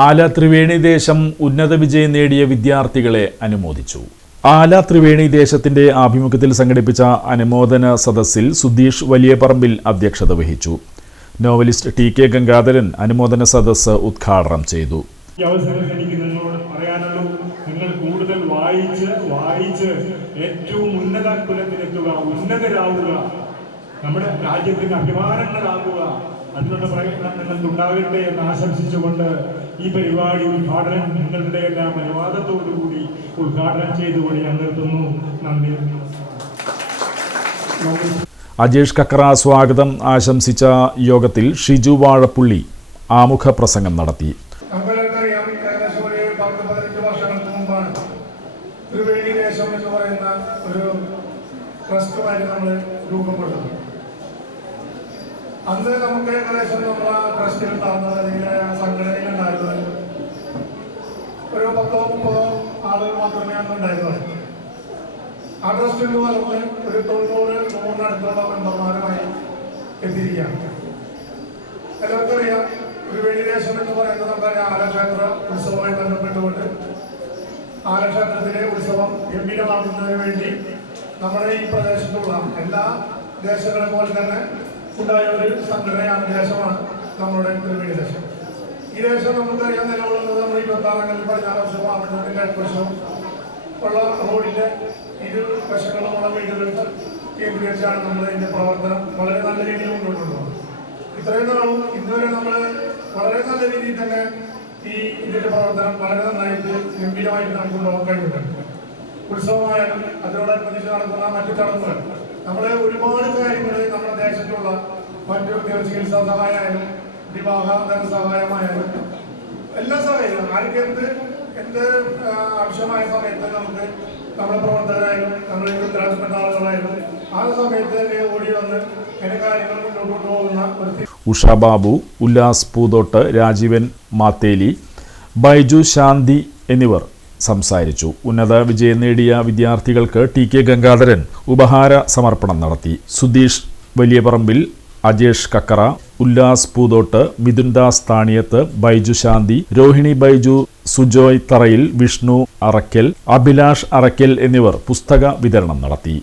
ആല ത്രിവേണി ദേശം ഉന്നത വിജയം നേടിയ വിദ്യാർത്ഥികളെ അനുമോദിച്ചു. ആല ത്രിവേണി ദേശത്തിന്റെ ആഭിമുഖ്യത്തിൽ സംഘടിപ്പിച്ച അനുമോദന സദസ്സിൽ സുധീഷ് വലിയപറമ്പിൽ അധ്യക്ഷത വഹിച്ചു. നോവലിസ്റ്റ് ടി കെ ഗംഗാധരൻ അനുമോദന സദസ്സ് ഉദ്ഘാടനം ചെയ്തു. കൂടുതൽ വായിച്ച് ഏറ്റവും ഉന്നത കുലത്തിലെത്തുക, ഉന്നതരാവുക, നമ്മുടെ രാജ്യത്തിന് അഭിമാനങ്ങളാകുക, അതിനുള്ള പ്രയത്നം നിങ്ങൾക്ക് ഉണ്ടാകട്ടെ എന്ന് ആശംസിച്ചുകൊണ്ട് ഈ പരിപാടി ഉദ്ഘാടനം നിങ്ങളുടെ എല്ലാം അനുവാദത്തോടുകൂടി ഉദ്ഘാടനം ചെയ്തുകൊണ്ട് ഞാൻ നിർത്തുന്നു. നന്ദി. അജേഷ് കക്കറ സ്വാഗതം ആശംസിച്ച യോഗത്തിൽ ഷിജു വാഴപ്പുള്ളി ആമുഖ പ്രസംഗം നടത്തി. ത്രിവേണി ദേശം എന്ന് പറയുന്ന ഒരു ട്രസ്റ്റുമായിട്ട് നമ്മൾ രൂപപ്പെടുന്നു. അന്ന് നമുക്ക് ഏകദേശം നമ്മൾ ആ ട്രസ്റ്റിൽ ഉണ്ടാകുന്നത്, അല്ലെങ്കിൽ സംഘടനയിൽ ഉണ്ടായിരുന്നത് ഒരു 10-30 ആളുകൾ മാത്രമേ അന്ന് ഉണ്ടായിരുന്നുള്ളൂ. ആ ട്രസ്റ്റിൽ വളർന്ന് ഒരു 90-100 അടുത്തുള്ള മെമ്പർമാരുമായി എത്തിയിരിക്കുകയാണ്. എല്ലാവർക്കും അറിയാം, ത്രിവേണി ദേശം എന്ന് പറയുന്നത് നമുക്കറിയാം ആലക്ഷേത്ര ഉത്സവവുമായി ബന്ധപ്പെട്ടുകൊണ്ട് ആലക്ഷേത്രത്തിലെ ഉത്സവം ഗംഭീരമാക്കുന്നതിന് വേണ്ടി നമ്മുടെ ഈ പ്രദേശത്തുള്ള എല്ലാ ദേശങ്ങളെ പോലെ തന്നെ ഉണ്ടായ ഒരു സംഘടനയാണ്, ദേശമാണ് നമ്മുടെ ത്രിവേണി ദേശം. ഈ ദേശം നമുക്കറിയാൻ നിലകൊള്ളുന്നത് നമ്മൾ 26 പടിഞ്ഞാറ് വശവും 60 കിഴക്ക് വശവും ഉള്ള റോഡിന്റെ ഇരുവശങ്ങളുമുള്ള വീടുകൾ കേന്ദ്രീകരിച്ചാണ് നമ്മൾ ഇതിന്റെ പ്രവർത്തനം വളരെ നല്ല രീതിയിൽ മുന്നോട്ട് കൊണ്ടുപോകുന്നത്. ഇത്രയും നാളും ഇന്നുവരെ നമ്മൾ വളരെ നല്ല രീതിയിൽ തന്നെ ഇതിന്റെ പ്രവർത്തനം വളരെ നന്നായിട്ട് ഗംഭീരമായിട്ട് നമുക്ക് കൊണ്ടുപോകാൻ കഴിഞ്ഞിട്ടുണ്ട്. ഉത്സവമായാലും അതിനോടനുബന്ധിച്ച് നടക്കുന്ന മറ്റു ചടങ്ങുകൾ, നമ്മളെ ഒരുപാട് കാര്യങ്ങൾ നമ്മുടെ ദേശത്തുള്ള മറ്റു ചികിത്സാ സഹായമായാലും വിവാഹ ധനസഹായമായാലും എല്ലാ സഹായവും ആർക്ക് എന്ത് ആവശ്യമായ സമയത്ത് നമുക്ക് നമ്മുടെ പ്രവർത്തകരായാലും നമ്മുടെ ഉത്തരവാദിത്തപ്പെട്ട ആളുകളായാലും ആ സമയത്ത് തന്നെ ഓടി വന്ന് എല്ലാ കാര്യങ്ങൾ മുന്നോട്ട് കൊണ്ടുപോകുന്ന ഒരു ഉഷ ബാബു, ഉല്ലാസ് പൂതോട്ട്, രാജീവൻ മാത്തേലി, ബൈജു ശാന്തി എന്നിവർ സംസാരിച്ചു. ഉന്നത വിജയം നേടിയ വിദ്യാർത്ഥികൾക്ക് ടി കെ ഗംഗാധരൻ ഉപഹാര സമർപ്പണം നടത്തി. സുധീഷ് വലിയപറമ്പിൽ, അജേഷ് കക്കറ, ഉല്ലാസ് പൂതോട്ട്, മിഥുൻദാസ് താണിയത്ത്, ബൈജു ശാന്തി, രോഹിണി ബൈജു, സുജോയ് തറയിൽ, വിഷ്ണു അറക്കൽ, അഭിലാഷ് അറക്കൽ എന്നിവർ പുസ്തക വിതരണം നടത്തി.